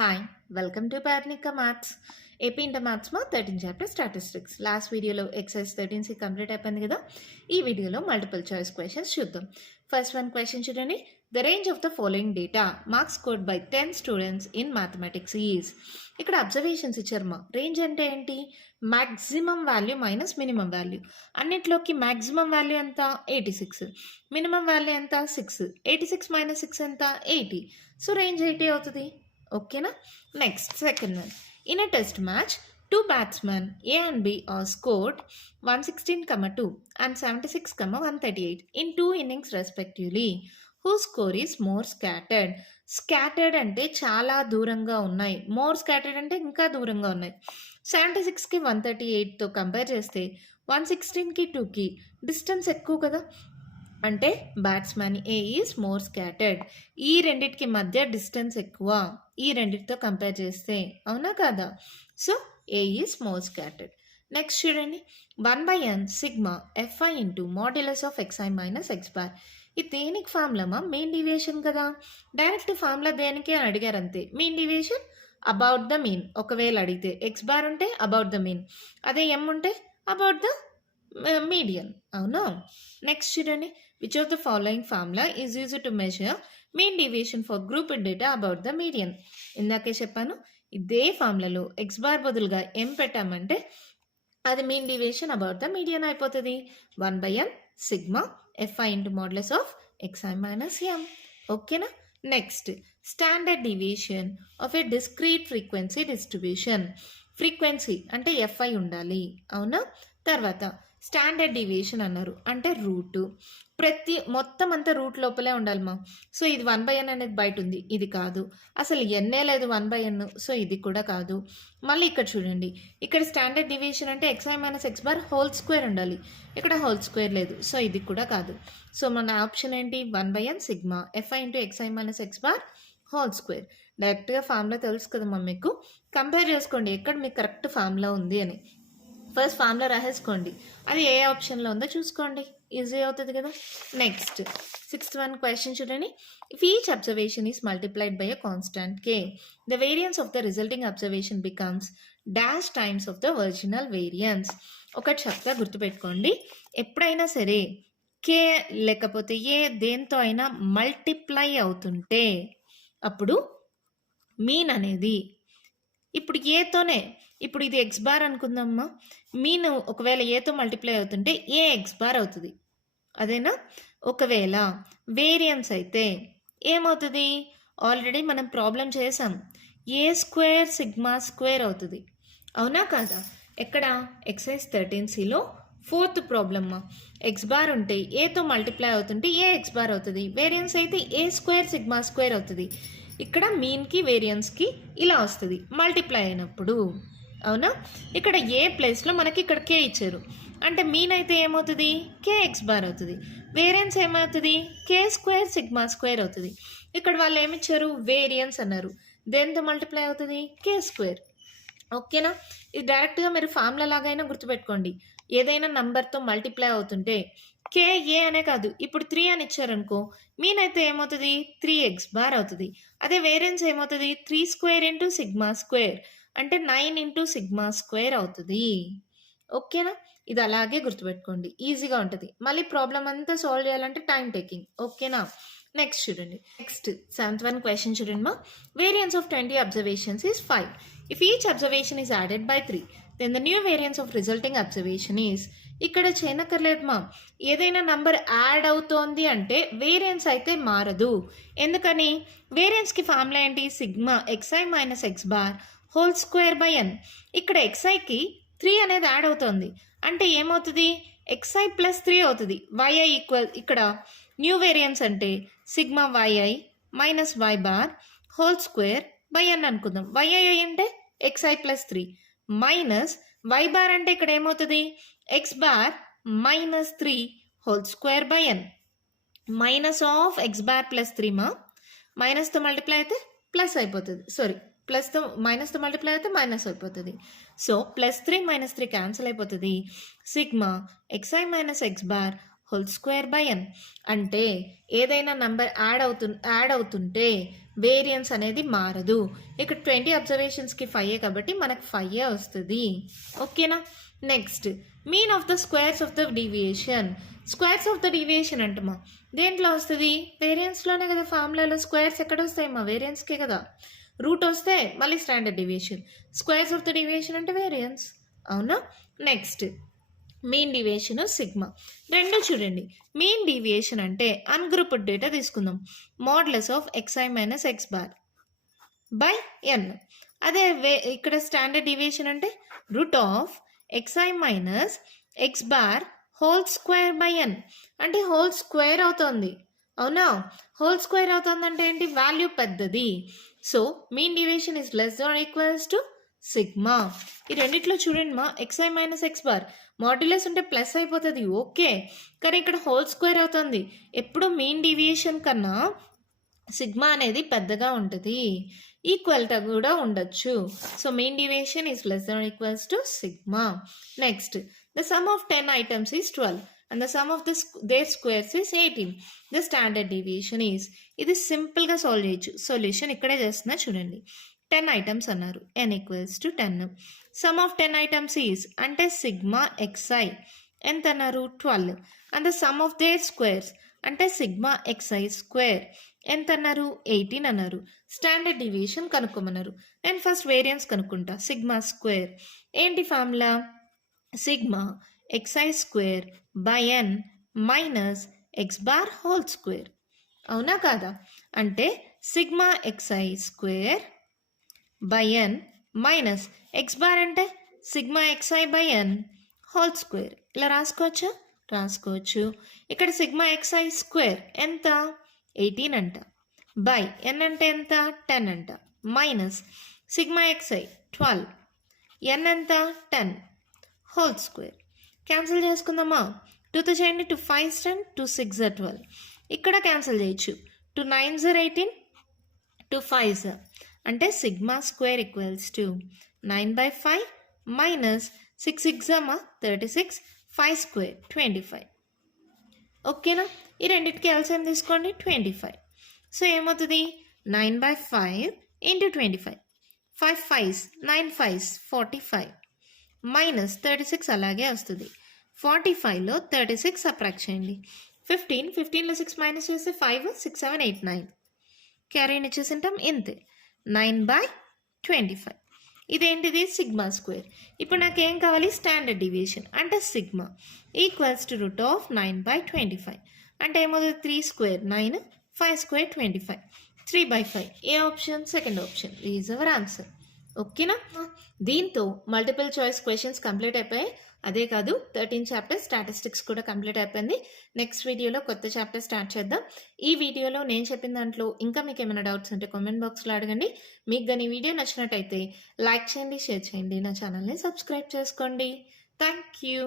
Hi welcome to Parnika maths AP inter maths మా 13 chapter statistics. Last వీడియోలో exercise 13C complete అయిపోయింది కదా. ఈ వీడియోలో మల్టిపుల్ చాయిస్ క్వశ్చన్స్ చూద్దాం. ఫస్ట్ వన్ క్వశ్చన్ చూడండి. The range of the following data marks scored by 10 students in mathematics is. ఇక్కడ observations ఇచ్చారు. మా రేంజ్ అంటే ఏంటి? Maximum value minus minimum value. అన్నిట్లోకి మ్యాక్సిమం వాల్యూ ఎంత? 86. మినిమం వాల్యూ ఎంత? 6. 86 మైనస్ 6 ఎంత? 80. సో రేంజ్ 80 అవుతుంది. ఓకేనా. Next second one. In a test match, two batsmen A and B are scored 116,2 and 76,138 in 2 innings respectively. Whose score is more scattered? Scattered అంటే చాలా దూరంగా ఉన్నాయి, more scattered అంటే ఇంకా దూరంగా ఉన్నాయి. 76కి 138తో కంపేర్ చేస్తే 116కి 2కి డిస్టెన్స్ ఎక్కువ కదా. అంటే batsmen A is more scattered. ఈ రెండిటికి మధ్య డిస్టెన్స్ ఎక్కువ ఈ రెండిటితో కంపేర్ చేస్తే, అవునా కాదా? So A is more scattered. Next చూడండి. 1/n sigma FI into modulus of XI minus X bar. ఇది దేనికి ఫార్ములా? మెయిన్ డీవియేషన్ కదా. డైరెక్ట్ ఫార్ములా దేనికి అని అడిగారు అంతే. Mean deviation about the mean. ఒకవేళ అడిగితే X బార్ ఉంటే అబౌట్ ద మీన్, అదే M ఉంటే అబౌట్ ద మీడియన్. అవునా. నెక్స్ట్ చూడండి. Which of the following formula is used to measure mean deviation for group data about the median. ఇందాకే చెప్పాను, ఇదే ఫార్ములాలో X బార్ బదులుగా M పెట్టామంటే అది mean deviation about the median అయిపోతుంది. 1/n sigma FI into modulus of XI minus M. ఓకేనా. Next standard deviation of A discrete frequency distribution. Frequency అంటే FI ఉండాలి, అవునా. తర్వాత స్టాండర్డ్ డీవియేషన్ అన్నారు అంటే రూట్. మొత్తం అంతా రూట్ లోపలే ఉండాలి మా. సో ఇది 1/n అనేది బయట ఉంది, ఇది కాదు. అసలు ఎన్నే లేదు 1/n, సో ఇది కూడా కాదు. మళ్ళీ ఇక్కడ చూడండి. ఇక్కడ స్టాండర్డ్ డీవియేషన్ అంటే XI minus X bar whole square ఉండాలి, ఇక్కడ హోల్ స్క్వేర్ లేదు, సో ఇది కూడా కాదు. సో మన ఆప్షన్ ఏంటి? 1/n sigma FI into XI minus X bar whole square. డైరెక్ట్గా ఫార్ములా తెలుసు కదమ్మా మీకు. కంపేర్ చేసుకోండి ఎక్కడ మీకు కరెక్ట్ ఫార్ములా ఉంది అని. ఫస్ట్ ఫార్ములా రాసేసుకోండి, అది ఏ ఆప్షన్లో ఉందో చూసుకోండి, ఈజీ అవుతుంది కదా. నెక్స్ట్ సిక్స్త్ వన్ క్వశ్చన్ చూడండి. If each observation is multiplied by a constant K, the variance of the resulting observation becomes dash times of the original variance. ఒకటి చెప్తా గుర్తుపెట్టుకోండి. ఎప్పుడైనా సరే K లేకపోతే ఏ దేంతో అయినా మల్టిప్లై అవుతుంటే అప్పుడు మీన్ అనేది ఇప్పుడు ఏతోనే, ఇప్పుడు ఇది X బార్ అనుకుందామా, మీన్ ఒకవేళ ఏతో మల్టిప్లై అవుతుంటే ఏ X బార్ అవుతుంది, అదేనా. ఒకవేళ వేరియన్స్ అయితే ఏమవుతుంది? ఆల్రెడీ మనం ప్రాబ్లం చేసాం, ఏ స్క్వేర్ సిగ్మా స్క్వేర్ అవుతుంది, అవునా కాదా. ఎక్కడ? ఎక్సైజ్ 13Cలో 4th ప్రాబ్లమ్మా. X బార్ ఉంటే ఏతో మల్టిప్లై అవుతుంటే ఏ X బార్ అవుతుంది, వేరియన్స్ అయితే ఏ స్క్వేర్ సిగ్మా స్క్వేర్ అవుతుంది. ఇక్కడ మీన్కి వేరియన్స్కి ఇలా వస్తుంది మల్టిప్లై అయినప్పుడు, అవునా. ఇక్కడ ఏ ప్లేస్లో మనకి ఇక్కడ K ఇచ్చారు అంటే మీన్ అయితే ఏమవుతుంది? KX బార్ అవుతుంది. వేరియన్స్ ఏమవుతుంది? K స్క్వేర్ సిగ్మా స్క్వేర్ అవుతుంది. ఇక్కడ వాళ్ళు ఏమిచ్చారు? వేరియన్స్ అన్నారు, దేంతో మల్టిప్లై అవుతుంది? K square. ఓకేనా. ఇది డైరెక్ట్గా మీరు ఫార్ములా లాగైనా గుర్తుపెట్టుకోండి. ఏదైనా నంబర్తో మల్టిప్లై అవుతుంటే KA అనే కాదు, ఇప్పుడు 3 అని ఇచ్చారనుకో, మీన్ అయితే ఏమవుతుంది? 3X బార్ అవుతుంది. అదే వేరియన్స్ ఏమవుతుంది? 3 స్క్వేర్ ఇంటూ సిగ్మా స్క్వేర్ అంటే 9 ఇంటూ సిగ్మా స్క్వేర్ అవుతుంది. ఓకేనా. ఇది అలాగే గుర్తుపెట్టుకోండి, ఈజీగా ఉంటుంది. మళ్ళీ ప్రాబ్లం అంతా సాల్వ్ చేయాలంటే టైం టేకింగ్. ఓకేనా. నెక్స్ట్ చూడండి. నెక్స్ట్ 7th వన్ క్వశ్చన్ చూడండి మా. Variance of 20 observations is 5. If each observation is added by 3, then the new variance of resulting observation is. ఇక్కడ చేయనక్కర్లేదు మా, ఏదైనా నంబర్ యాడ్ అవుతోంది అంటే వేరియన్స్ అయితే మారదు. ఎందుకని? వేరియన్స్కి ఫార్ములా ఏంటి? Sigma XI minus X bar whole square by N. ఇక్కడ XIకి 3 అనేది యాడ్ అవుతుంది అంటే ఏమవుతుంది? XI ప్లస్ 3 అవుతుంది. YI ఈక్వల్, ఇక్కడ న్యూ వేరియన్స్ అంటే sigma YI minus Y bar whole square by N అనుకుందాం. YI అంటే XI plus 3 minus Y bar అంటే ఇక్కడ ఏమవుతుంది? X bar minus 3 whole square by N. Minus of X bar plus 3 మా, మైనస్తో multiply అయితే plus అయిపోతుంది. Sorry, ప్లస్తో మైనస్తో multiply అయితే minus అయిపోతుంది. సో +3 - 3 క్యాన్సిల్ అయిపోతుంది. Sigma XI minus X bar whole square by N. అంటే ఏదైనా నంబర్ యాడ్ అవుతుంటే వేరియన్స్ అనేది మారదు. ఇక్కడ 20 అబ్జర్వేషన్స్కి 5 కాబట్టి మనకు 5 వస్తుంది. ఓకేనా. Next mean of the squares of the deviation. Squares of the deviation అంటమా దేంట్లో వస్తుంది? వేరియన్స్లోనే కదా. ఫార్ములాలో స్క్వేర్స్ ఎక్కడ వస్తాయమ్మా? వేరియన్స్కే కదా. రూట్ వస్తే మళ్ళీ standard deviation. Squares of the deviation అంటే వేరియన్స్. అవునా. Next mean deviation sigma. రెండు చూడండి. మీన్ డీవియేషన్ అంటే అన్గ్రూప్డ్ డేటా తీసుకుందాం. Modulus of xi minus x bar by N. అదే ఇక్కడ స్టాండర్డ్ డీవియేషన్ అంటే root of xi minus x bar whole square by N. అంటే హోల్ స్క్వేర్ అవుతుంది. అవునా. హోల్ స్క్వేర్ అవుతుంది అంటే ఏంటి? వాల్యూ పెద్దది. So mean deviation is less than equals to sigma. ఈ రెండిట్లో చూడండి మా xi minus x bar modulus ఉంటే ప్లస్ అయిపోతుంది. ఓకే, కానీ ఇక్కడ హోల్ స్క్వేర్ అవుతుంది. ఎప్పుడు మీన్ డీవియేషన్ కన్నా సిగ్మా అనేది పెద్దగా ఉంటుంది. ఈక్వల్గా కూడా ఉండొచ్చు. So mean deviation is less than equals to sigma. Next the sum of 10 items is 12 and the sum of their squares is 18. The standard deviation is. ఇది సింపుల్గా సాల్వ్ చేయొచ్చు. సొల్యూషన్ ఇక్కడే చేస్తున్నా చూడండి. 10 ఐటమ్స్ అన్నారు. n equals to 10. Sum of 10 items is అంటే sigma xi ఎంత అన్నారు? 12. And the sum of their squares అంటే సిగ్మా xi స్క్వేర్ ఎంత అన్నారు? 18 అన్నారు. స్టాండర్డ్ డీవియేషన్ కనుక్కోమన్నారు. నేను ఫస్ట్ వేరియన్స్ కనుక్కుంటా. సిగ్మా స్క్వేర్ ఏంటి formula? Sigma xi square by N minus x bar whole square. అవునా కాదా? అంటే sigma xi square by N minus x bar అంటే sigma xi by N whole square. ఇలా రాసుకోవచ్చా? రాసుకోవచ్చు. ఇక్కడ సిగ్మా xi స్క్వేర్ ఎంత? 18 అంట. బై ఎన్ అంటే ఎంత? 10 అంట. Minus sigma xi 12. ఎన్ ఎంత? 10 హోల్ స్క్వేర్. క్యాన్సిల్ చేసుకుందామా? 2తో చేయండి. 2 5 10, 2 6 12. ఇక్కడ క్యాన్సిల్ చేయొచ్చు. 2 9 18, 2 5 అంటే sigma square equals to 9/5 minus 6 6 36, 5 square 25. ఓకేనా. ఈ రెండింటికి ఎల్సిఎం తీసుకోండి. 25. సో ఏమవుతుంది? 9/5 ఇంటూ 25. 5 5s 9 5s 45 మైనస్ 36 అలాగే వస్తుంది. 45లో 36 సబ్ట్రాక్ట్ చేయండి. 15లో 6 మైనస్ చేస్తే 5 6 7 8 9 క్యారీని ఇచ్చేసింటాం. ఇంతే. 9/25. ఇదేంటిది? Sigma square. ఇప్పుడు నాకు ఏం కావాలి? స్టాండర్డ్ డీవియేషన్ అంటే sigma equals to root of 9/25. అంటే ఏమవుతుంది? 3 square 9, 5 square 25, 3/5. A option? Second option is our answer. ఓకేనా. దీంతో మల్టిపుల్ చాయిస్ క్వశ్చన్స్ కంప్లీట్ అయిపోయాయి. అదే కాదు 13 చాప్టర్ స్టాటిస్టిక్స్ కూడా కంప్లీట్ అయిపోయింది. నెక్స్ట్ వీడియోలో కొత్త చాప్టర్ స్టార్ట్ చేద్దాం. ఈ వీడియోలో నేను చెప్పిన దాంట్లో ఇంకా మీకు ఏమైనా డౌట్స్ ఉంటే కామెంట్ బాక్స్లో అడగండి. మీకు కానీ వీడియో నచ్చినట్టయితే లైక్ చేయండి, షేర్ చేయండి, నా ఛానల్ని సబ్స్క్రైబ్ చేసుకోండి. Thank you.